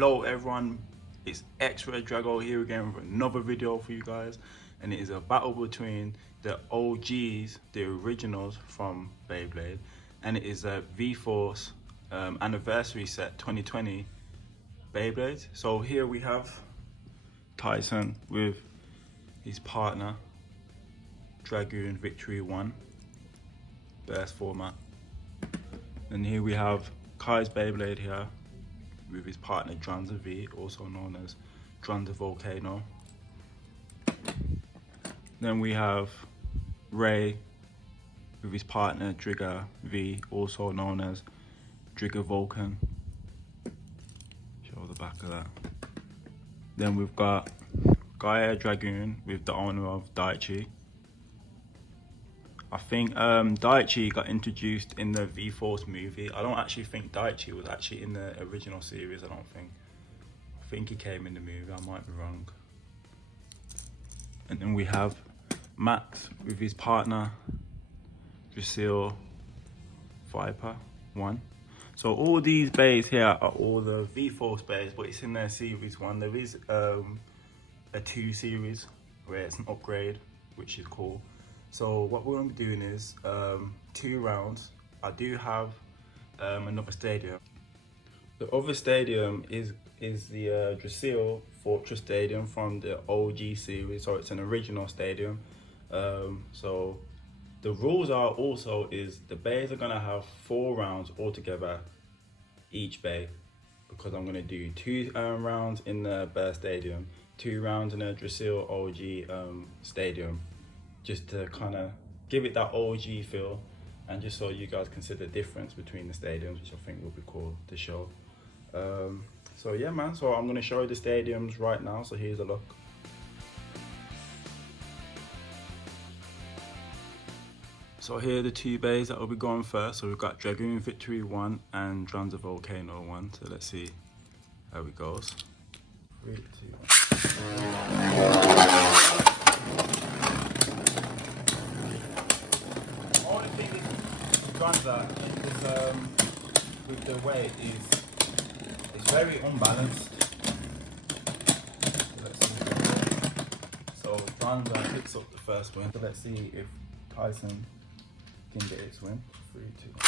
Hello everyone, it's Extra Drago here again with another video for you guys, and it is a battle between the OGs, the originals from Beyblade, and it is a Vforce anniversary set 2020 Beyblade. So here we have Tyson with his partner Dragoon Victory 1 burst format, and here we have Kai's Beyblade here with his partner Transat V, also known as Transat Volcano. Then we have Ray with his partner Trigger V, also known as Trigger Vulcan. Show the back of that. Then we've got Gaia Dragoon with the owner of Daichi. I think Daichi got introduced in the Vforce movie. I don't actually think Daichi was actually in the original series, I don't think. I think he came in the movie, I might be wrong. And then we have Max with his partner, Dracil Viper 1. So all these bays here are all the Vforce bays, but it's in their series 1. There is a 2 series where it's an upgrade, which is cool. So what we're going to be doing is 2 rounds. I do have another stadium. The other stadium is the Dracil Fortress Stadium from the OG series, so it's an original stadium. So the rules are also is the bays are going to have 4 rounds altogether each bay, because I'm going to do 2 rounds in the Bear Stadium, 2 rounds in the Dracil OG stadium, just to kind of give it that OG feel, and just so you guys can see the difference between the stadiums, which I think will be cool to show. So yeah man, so I'm going to show you the stadiums right now, so here's a look. So here are the 2 bays that will be going first. So we've got Dragoon Victory 1 and Transat Volcano 1, so let's see how it goes. 3, 2, 1. Transat is with the weight it's very unbalanced. Let's see. So Transat picks up the first win. So let's see if Tyson can get its win. 3, 2, 1.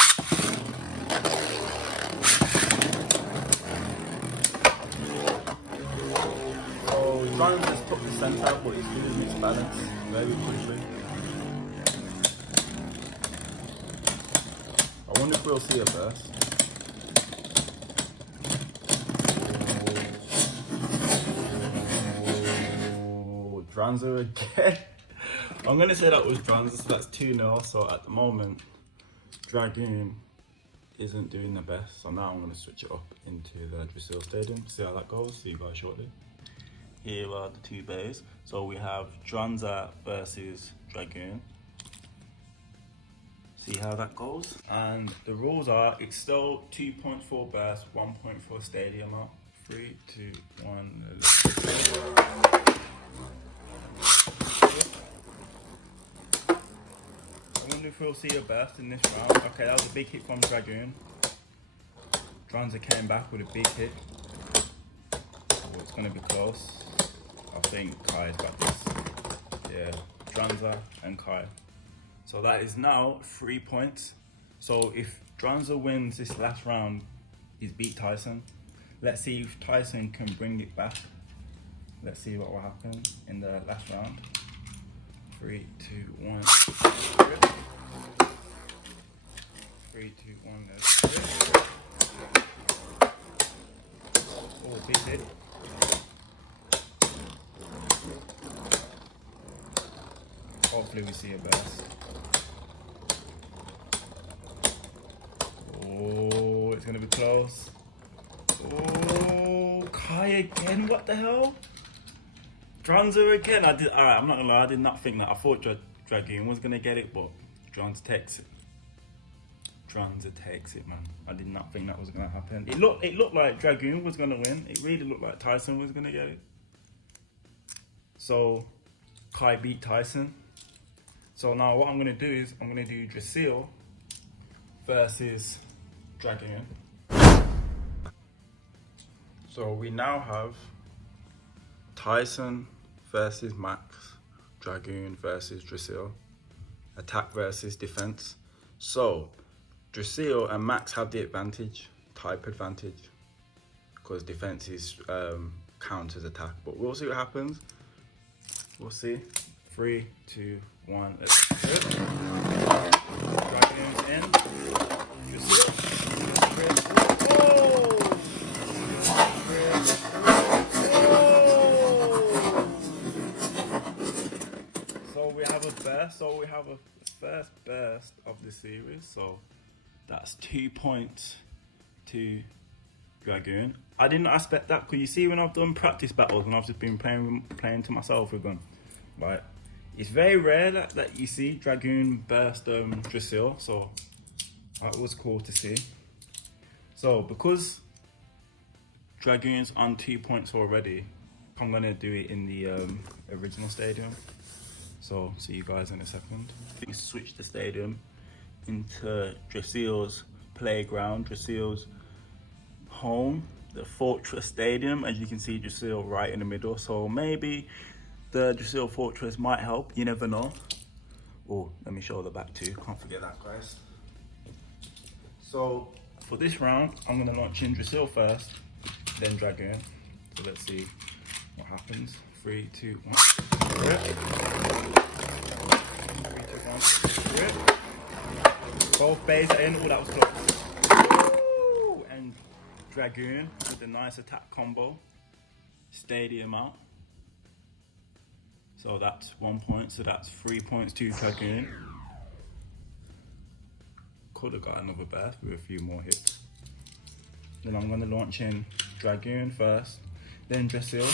So Transat's took the centre, but it's losing its balance very quickly. I wonder if we'll see a burst. Oh, Transat again. I'm going to say that was Transat, so that's 2-0. So at the moment, Dragoon isn't doing the best. So now I'm going to switch it up into the Dracil Stadium, see how that goes. See you guys shortly. Here are the 2 bays. So we have Transat versus Dragoon. See how that goes. And the rules are, it's still 2.4 burst, 1.4 stadium out. 3, 2, 1. I wonder if we'll see a burst in this round. Okay, that was a big hit from Dragoon. Transat came back with a big hit. Oh, it's gonna be close. I think Kai's got this. Yeah, Transat and Kai. So that is now 3 points. So if Transat wins this last round, he's beat Tyson. Let's see if Tyson can bring it back. Let's see what will happen in the last round. 3, 2, 1. 3, 2, 1. Let's do it. Oh, big hit. Hopefully we see a burst. Oh, it's gonna be close. Oh, Kai again, what the hell? Transat again. Alright, I'm not gonna lie, I did not think that. I thought Dragoon was gonna get it, but Transat takes it. Transat takes it, man. I did not think that was gonna happen. It looked like Dragoon was gonna win. It really looked like Tyson was gonna get it. So Kai beat Tyson. So now what I'm going to do is I'm going to do Dracil versus Dragoon. So we now have Tyson versus Max, Dragoon versus Drasil, attack versus defense. So Drasil and Max have the advantage, type advantage, because defense is counters attack. But we'll see what happens. We'll see. 3, 2, 1. Let's do it. Dragoon's in. Drasil. So we have a first burst of the series, so that's 2 points to Dragoon. I didn't expect that, because you see when I've done practice battles, when I've just been playing to myself with them, right, it's very rare that you see Dragoon burst Drasil, so that was cool to see. So because Dragoon's on 2 points already, I'm gonna do it in the original stadium. So, see you guys in a second. We switch the stadium into Drasil's playground, Drasil's home, the Fortress Stadium. As you can see, Drasil right in the middle. So maybe the Drasil Fortress might help, you never know. Oh, let me show the back too, can't forget that, guys. So, for this round, I'm gonna launch in Drasil first, then Dragoon. So let's see what happens. 3, 2, 1. Rip. 3, 2, 1. Rip. Both bays are in. Oh, that was close. Woo! And Dragoon with a nice attack combo. Stadium out. So that's 1 point. So that's 3 points to Dragoon. Could have got another burst with a few more hits. Then I'm going to launch in Dragoon first, then Drasil.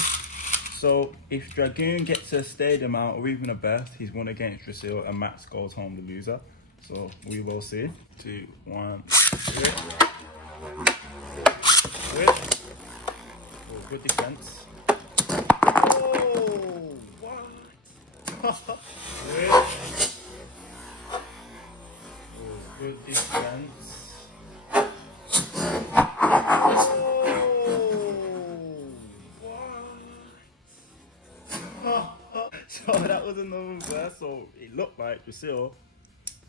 So if Dragoon gets a stadium out or even a burst, he's won against Drasil and Max goes home the loser. So we will see. 2, 1. Whip. Whip. Oh, good defense. Oh, what? Whip. Oh, good defense. So that was another burst, so it looked like Drasil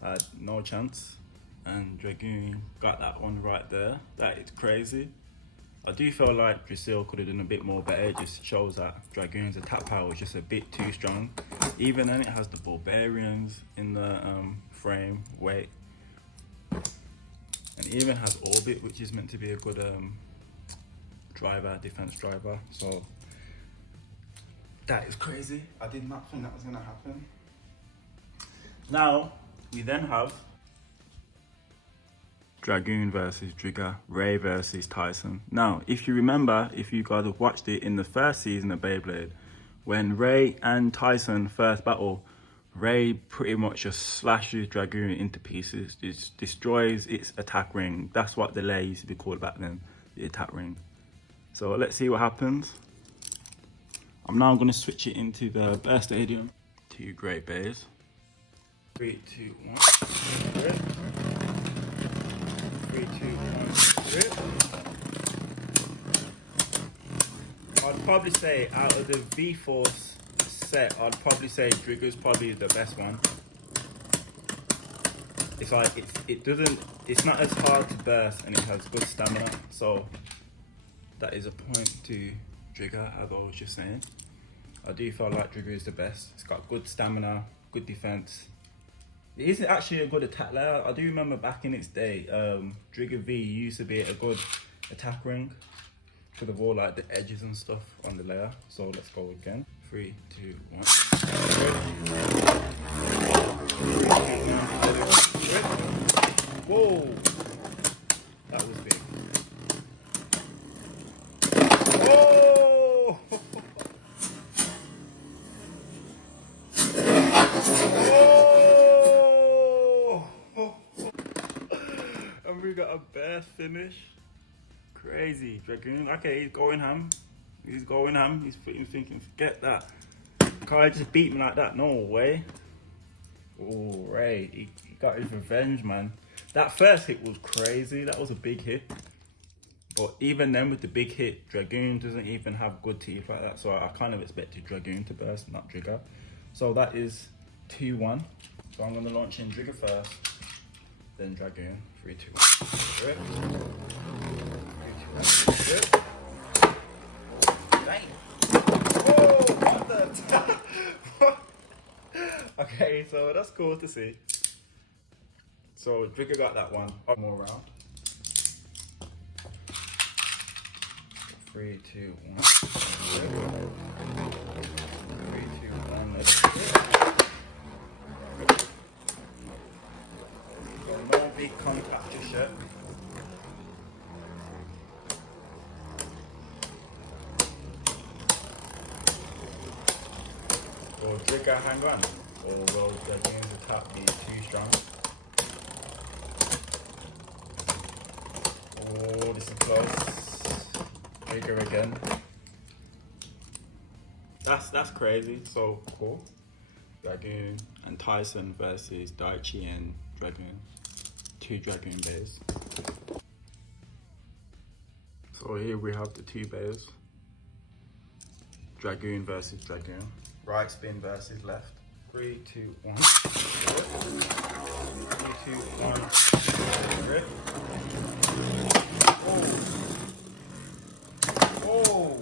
had no chance and Dragoon got that one right there. That is crazy. I do feel like Drasil could have done a bit more better. It just shows that Dragoon's attack power was just a bit too strong. Even then it has the Barbarians in the frame weight. And it even has Orbit, which is meant to be a good defense driver. So that is crazy. I did not think that was gonna happen. Now, we then have Dragoon versus Trigger, Ray versus Tyson. Now, if you remember, if you guys have watched it in the first season of Beyblade, when Ray and Tyson first battle, Ray pretty much just slashes Dragoon into pieces, just destroys its attack ring. That's what the layer used to be called back then, the attack ring. So let's see what happens. I'm now going to switch it into the Bear Stadium. 2 great bays. 3, 2, 1. Rip. 3, 2, 1. Rip. I'd probably say out of the Vforce set, I'd probably say Trigger's probably the best one. It's like it's not as hard to burst and it has good stamina. So that is a point to Trigger, as I was just saying. I do feel like Trigger is the best. It's got good stamina, good defense. It is actually a good attack layer. I do remember back in its day, Trigger V used to be a good attack ring because of all like the edges and stuff on the layer. So let's go again. 3, 2, 1. Whoa! That was big. Whoa! And we got a best finish. Crazy. Dragoon. Okay, he's going ham. He's going ham. He's thinking, forget that. Can't just beat me like that. No way. Oh, Ray. He got his revenge, man. That first hit was crazy. That was a big hit. But even then, with the big hit, Dragoon doesn't even have good teeth like that. So I kind of expected Dragoon to burst, not Trigger. So that is 2-1. So I'm going to launch in Trigger first, then Dragoon. 3, 2, 1. Dang. Oh, what the? Okay, so that's cool to see. So Trigger got that one. One more round. 3, 2, 1. 3, 2, 1. Let's do it. So no big contact just yet. Will Trigger hang on? Or will Dragoon's attack be too strong? Oh, this is close. Trigger again. That's crazy. So cool. Dragoon and Tyson versus Daichi and Dragoon. 2 Dragoon beys. So here we have the 2 beys. Dragoon versus Dragoon. Right spin versus left. 3, 2, 1. 3, 2, 1. Grip. Oh.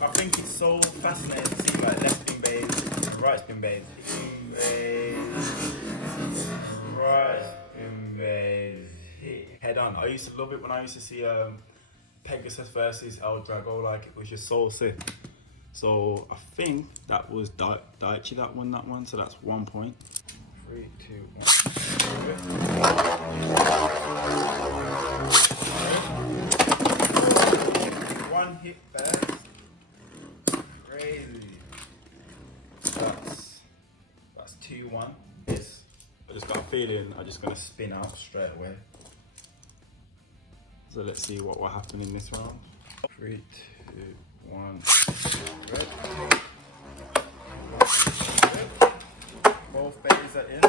I think it's so fascinating to see like left spin beys and right spin beys. Right spin beys. Head on. I used to love it when I used to see Pegasus versus El Drago, like it was just so sick. So I think that was Daichi that won that one, so that's 1 point. 3, 2, 1. One hit back. Crazy. That's 2-1. Yes. I just got a feeling I'm just gonna spin out straight away. So let's see what will happen in this round. 3, 2, 1. Both beys are in.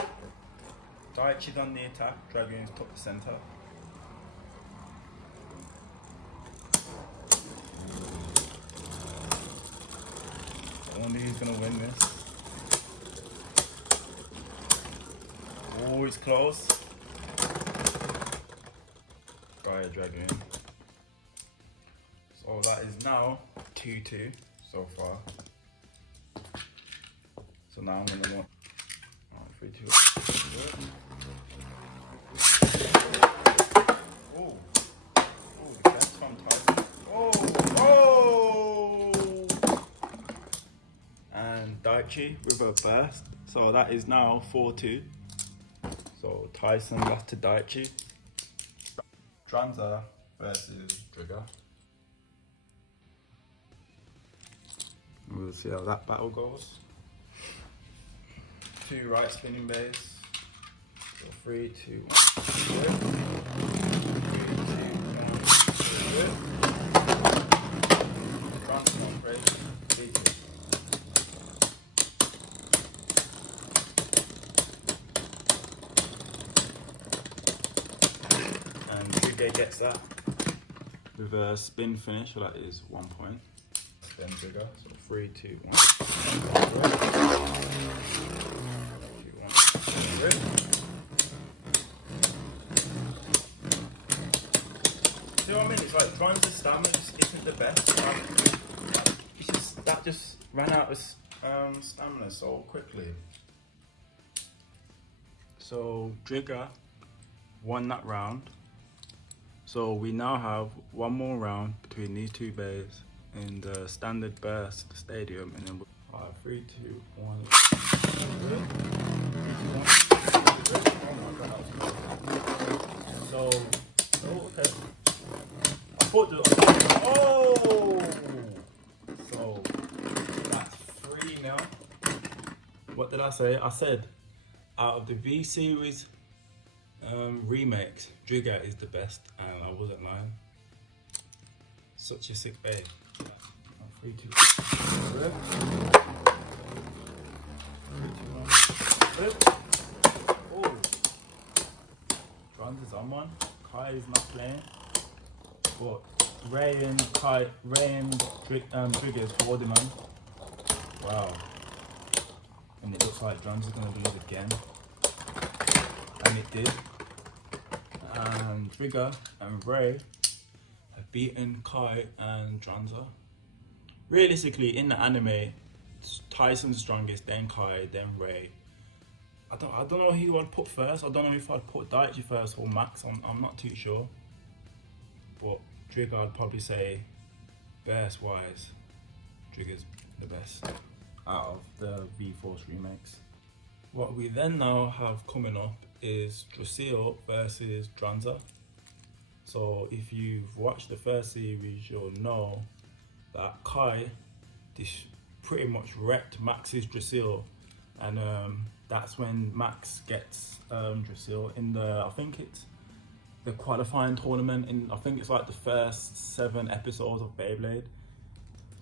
Daichi's on the attack. Dragoon's took the center. I wonder who's gonna win this. Oh, it's close. Gaia Dragoon. So that is now 2-2 so far. So now I'm gonna want 3, 2. Oh, defense from Tyson. Oh! And Daichi with a burst. So that is now 4-2. So Tyson lost to Daichi. Transat versus Trigger. We'll see how that battle goes. 2 right spinning beys. So 3, 2, 1. 3, 2, 1. Transat crazy. And Trigger gets that with a spin finish, so that is 1 point. Spin Trigger, so 3, 2, 1. 2, 1. See what I mean? It's like trying to stamina just isn't the best. It's just that just ran out of stamina so quickly. So Trigger won that round. So we now have one more round between these 2 beys in the standard burst stadium, and then 5, 3, 2, 1. So, okay. I thought so that's 3 now. What did I say? I said out of the V series remakes, Trigger is the best, and I wasn't lying. Such a sick bey. 3, 2, 1. Oh, Trans is on one. Kai is not playing. But Ray and Triggers holding on. Wow. And it looks like John's gonna lose again. And it did. And Trigger and Ray have beaten Kai and Dranza. Realistically, in the anime, Tyson's strongest, then Kai, then Ray. I don't know who I'd put first. I don't know if I'd put Daichi first or Max. I'm not too sure. But Trigger, I'd probably say, best wise, Trigger's the best out of the Vforce remakes. What we then now have coming up is Dracil versus Dranza. So if you've watched the first series, you'll know that Kai pretty much wrecked Max's Dracil, and that's when Max gets Dracil in the, I think it's the qualifying tournament, I think it's like the first 7 episodes of Beyblade.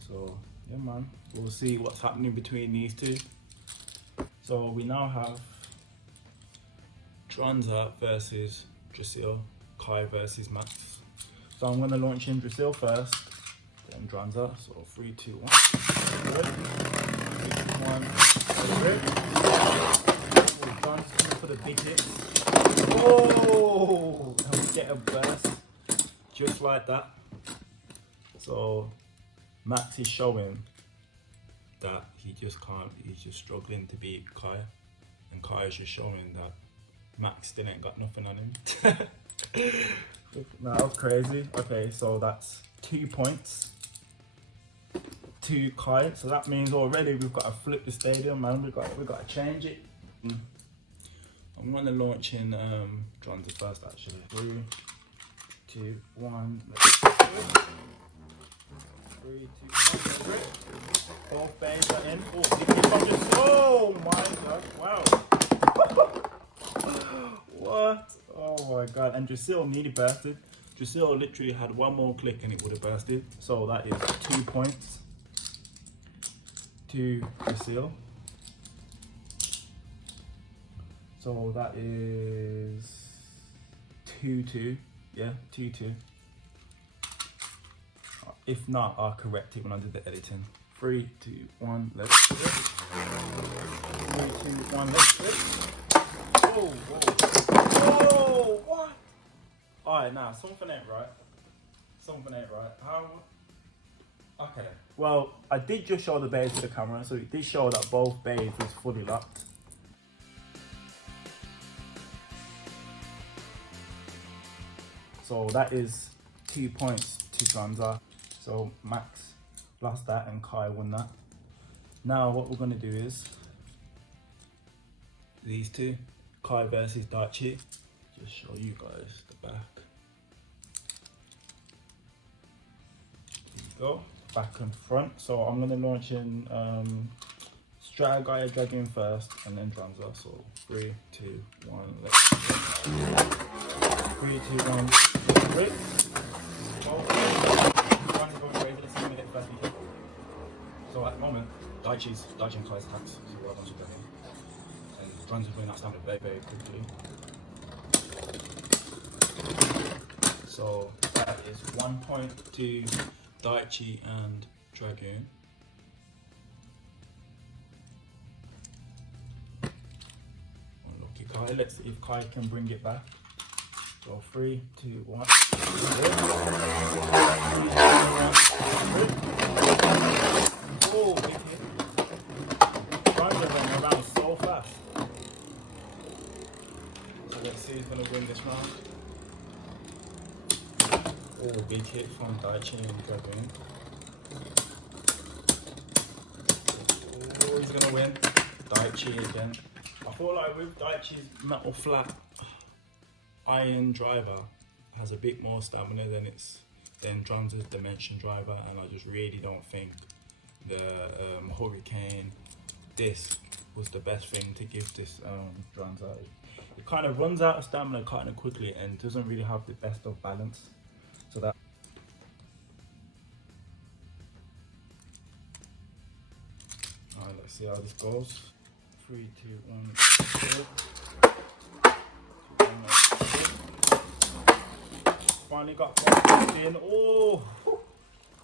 So yeah man, we'll see what's happening between these two. So we now have Transat versus Dracil, Kai versus Max. So I'm going to launch in Dracil first, then Transat. So 3, 2, 1. 3, 2, 1. Transat's coming for the big hits. Oh! And we get a burst just like that. So Max is showing that he just can't, he's just struggling to beat Kai, and Kai is just showing that Max still ain't got nothing on him. Nah, that was crazy. Okay, so that's 2 points to Kai, so that means already we've got to flip the stadium, man. We've got to change it. I'm gonna launch in Dranza first actually. 3, 2, 1, let's do it. 3, 2, 1, both beys are in. Oh my god, wow. What? Oh my god, and Dracil nearly bursted. Dracil literally had one more click and it would have bursted. So that is 2 points to Dracil. So that is 2-2. Yeah, 2-2. If not, I'll correct it when I do the editing. 3, 2, 1, let's do it. 3, 2, 1, let's do it. Whoa, whoa. Whoa, what? Alright, now, something ain't right. Something ain't right. How? Okay. Well, I did just show the beys to the camera, so it did show that both beys is fully locked. So that is 2 points to Dranza. So Max lost that and Kai won that. Now what we're going to do is these two, Kai versus Daichi. Just show you guys the back. There you go, back and front. So I'm going to launch in Gaia Dragoon first and then Dranza. So 3, 2, 1, let's go. 3, 2, 1, great. So at the moment, Daichi and Kai's attacks, so we're going to go in. And Dranza's winning that standard very, very quickly. So that is 1 point to Daichi and Dragoon. Unlucky Kai, let's see if Kai can bring it back. So 3, 2, 1. Oh, big hit. Dranza went around so fast. So let's see who's going to win this round. Oh, big hit from Daichi and Dragoon. Oh, he's going to win. Daichi again. I feel like with Daichi's metal flat iron driver has a bit more stamina than Dranza's dimension driver, and I just really don't think the Hurricane disc was the best thing to give this Dranza. It kind of runs out of stamina kind of quickly and doesn't really have the best of balance. So that. Alright, let's see how this goes. 3, 2, 1. finally got 150 in. Oh!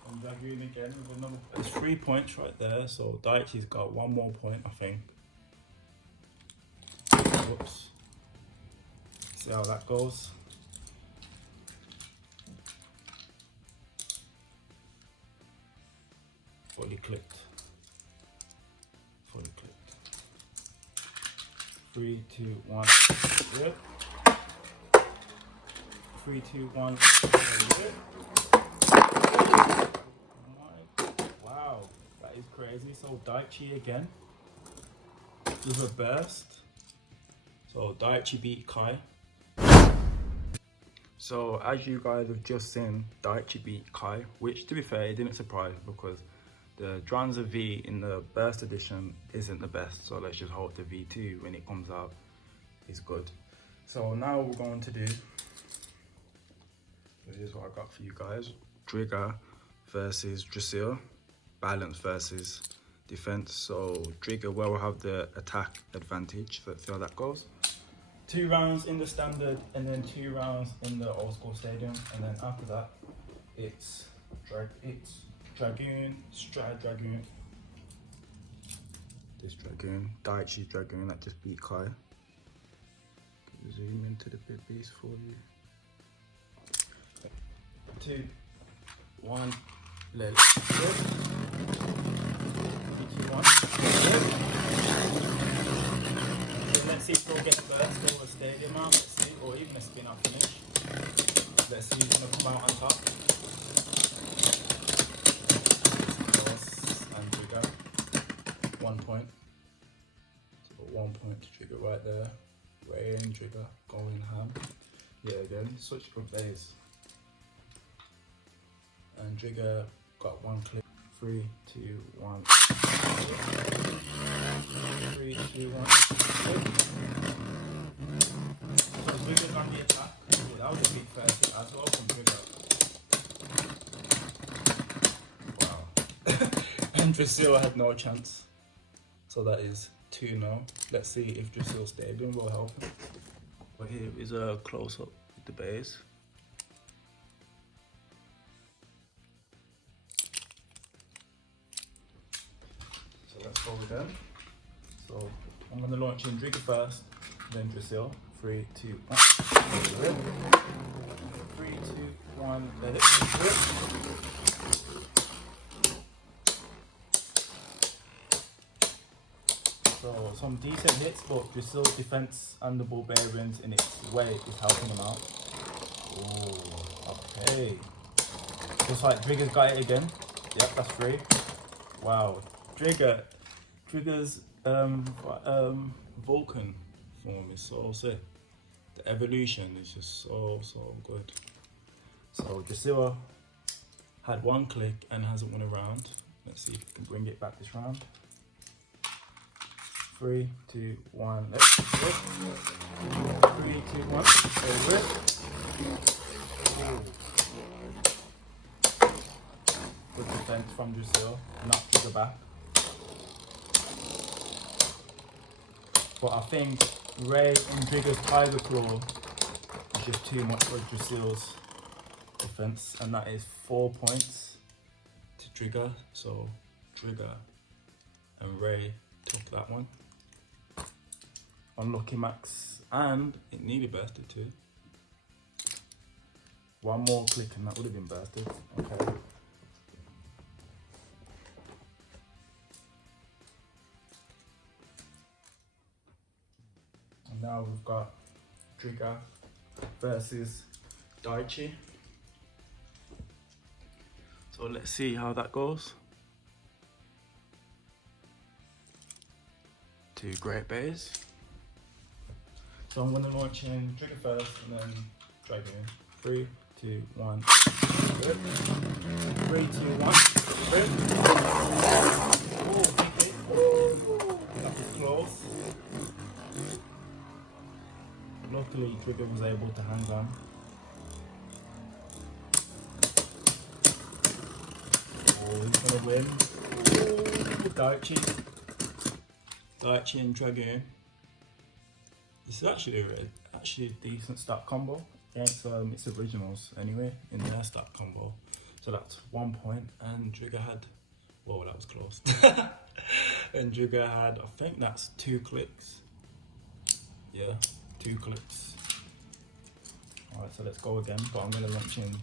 And Dragoon again with another. There's 3 points right there, so Daichi's got 1 more point, I think. Whoops. See how that goes. Fully clicked. Fully clicked. 3, 2, 1. Yep. 3, 2, 1. Wow, that is crazy. So Daichi again with a burst. So Daichi beat Kai. So as you guys have just seen, Daichi beat Kai, which to be fair, it didn't surprise me because the Transat V in the burst edition isn't the best. So let's just hope the V2 when it comes out is good. So now what we're going to do, here's what I got for you guys. Trigger versus Dracil, balance versus defense. So Trigger will have the attack advantage. So let's see how that goes. 2 rounds in the standard and then 2 rounds in the old school stadium, and then after that it's Dragoon, Strat Dragoon. This Dragoon, Daichi Dragoon that just beat Kai. Zoom into the big beast for you. 2, 1, let it go. 3, 2, 1. Let's see if we'll get first or a stadium out, let's see, or even a spin out finish. Let's see who's gonna come out on top. Vforce and Trigger. 1 point. So 1 point to Trigger right there. Ray and Trigger going ham. Yeah, again, such good plays. And Trigger got 1 click. 3, 2, 1. 3, 2, 1. So Trigger's on the attack. Yeah, that was a big first hit as well from Trigger. Wow. And Dracil had no chance. So that is 2-0. Let's see if Dracil Stadium will help him. But here is a close up with the beys. So let's go with them. So I'm going to launch in Trigger first, then Dracil. 3, 2, 1. 3, 2, 1. Let it. So some decent hits, but Dracil's defense and the ball bearings in its way is helping him out. Oh, okay. Looks like Trigger's got it again. Yep, that's 3. Wow. Trigger's Vulcan form is so sick. The evolution is just so good. So Dracil had 1 click and hasn't won a round. Let's see if we can bring it back this round. 3, 2, 1, let's go. 3, 2, 1, over it. Good defense from Dracil, not Trigger back. But I think Ray and Trigger's Tiger Claw is just too much for Dracil's defense, and that is 4 points to Trigger. So Trigger and Ray took that one. Unlucky max, and it nearly bursted too. 1 more click and that would have been bursted. Okay. And now we've got Trigger versus Daichi. So let's see how that goes. 2 great beys. So I'm going to launch in Trigger first and then Dragoon. 3, 2, 1. 3, 2, 1. Oh, that was close. Luckily, Trigger was able to hang on. Oh, he's going to win. Oh, Daichi and Dragoon. This is actually a decent stat combo. It's originals anyway in their stack combo. So that's 1 point, and Trigger had, whoa, that was close. And Trigger had, I think that's 2 clicks. Yeah, 2 clicks. Alright, so let's go again, but I'm gonna launch in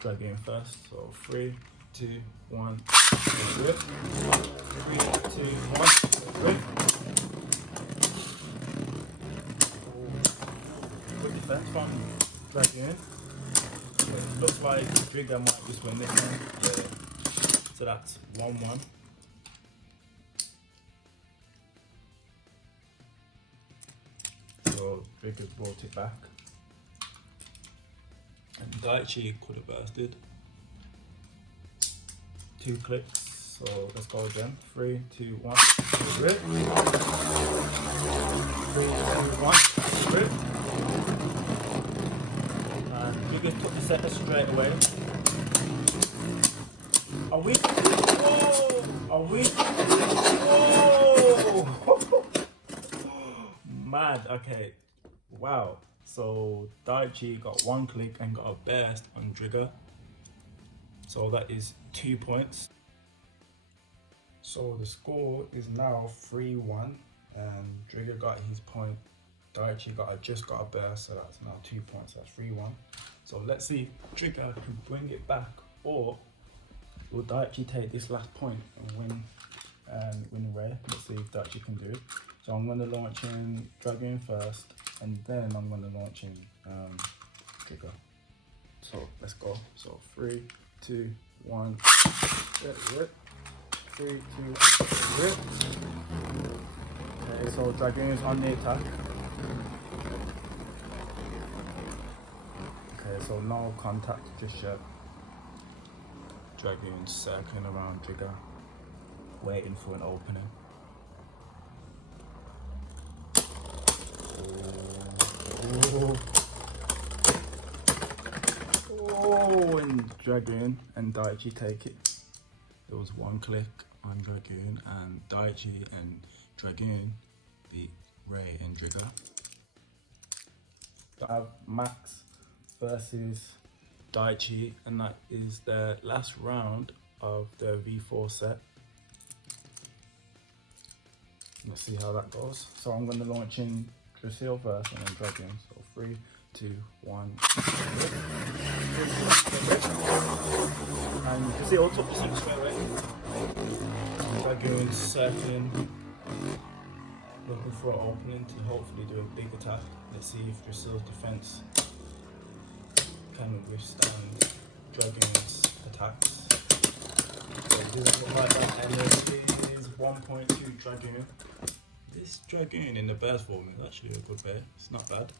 Dragoon first. So 3, 2, 1, rip. 3, 2, 1, rip. Good defense from Dragoon. It looks like Trigger might just win this one. Yeah. So that's 1-1. So Trigger's brought it back. And Daichi could have bursted. 2 clicks. So let's go again. 3, 2, 1. Rip. 3, 2, 1. Rip. Trigger took the center straight away. Are we? Whoa! Are we? Whoa! Mad. Okay. Wow. So Daichi got 1 click and got a burst on Trigger. So that is 2 points. So the score is now 3-1, and Trigger got his point. Daichi just got a burst, so that's now 2 points. That's 3-1. So let's see if Trigger can bring it back, or will Daichi take this last point and win away? Let's see if Daichi can do it. So I'm going to launch in Dragoon first, and then I'm going to launch in Trigger. So let's go. So 3, 2, 1. Rip. 3, 2, rip. Okay, so Dragoon is on the attack. Okay, so no contact just yet. Dragoon circling around Trigger, waiting for an opening. Oh, and Dragoon and Daichi take it. There was 1 click on Dragoon, and Daichi and Dragoon beat Ray and Trigger. I have Max versus Daichi, and that is the last round of the Vforce set. Let's see how that goes. So I'm going to launch in Drasil first and then Dragoon. So 3, 2, 1. And Drasil took the second straight away. Dragoon circling, looking for an opening to hopefully do a big attack. Let's see if Drasil's defense can withstand Dragoon's attacks. So it doesn't look like that, and it is 1.2 Dragoon. This Dragoon in the burst form is actually a good bear. It's not bad.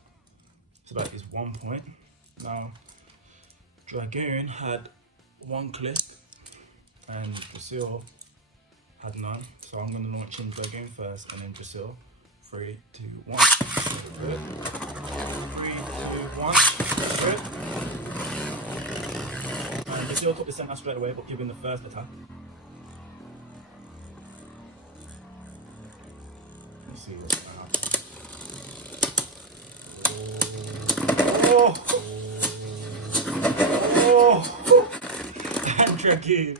So that is 1 point. Now, Dragoon had 1 click and Drasil had none. So I'm going to launch in Dragoon first and then Drasil. 3, 2, 1. 3, 2, 1. And Drasil took the center straight away, but giving the first attack. Let's see what's going to happen. Oh! And Dragoon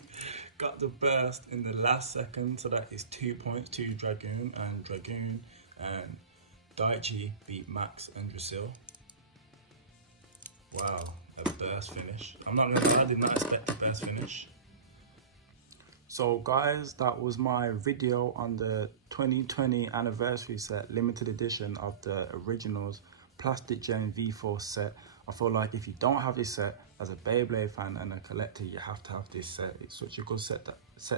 got the burst in the last second, so that is 2 points to Dragoon, and Dragoon and Daichi beat Max and Drasil. Wow, a burst finish. I'm not gonna lie, I did not expect a burst finish. So guys, that was my video on the 2020 anniversary set, limited edition of the Originals Plastic Gen Vforce set. I feel like if you don't have this set, as a Beyblade fan and a collector, you have to have this set. It's such a good set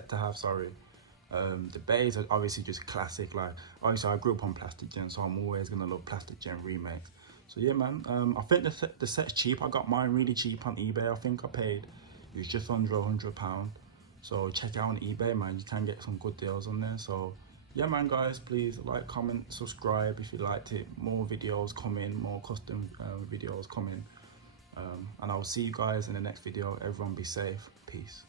to have, sorry. The beys are obviously just classic. Like, obviously I grew up on Plastic Gen, so I'm always gonna love Plastic Gen remakes. So yeah, man, I think the set's cheap. I got mine really cheap on eBay. I think I paid, it was just under £100. So check it out on eBay, man. You can get some good deals on there. So yeah, man, guys, please like, comment, subscribe if you liked it. More videos coming, more custom videos coming. And I'll see you guys in the next video. Everyone be safe. Peace.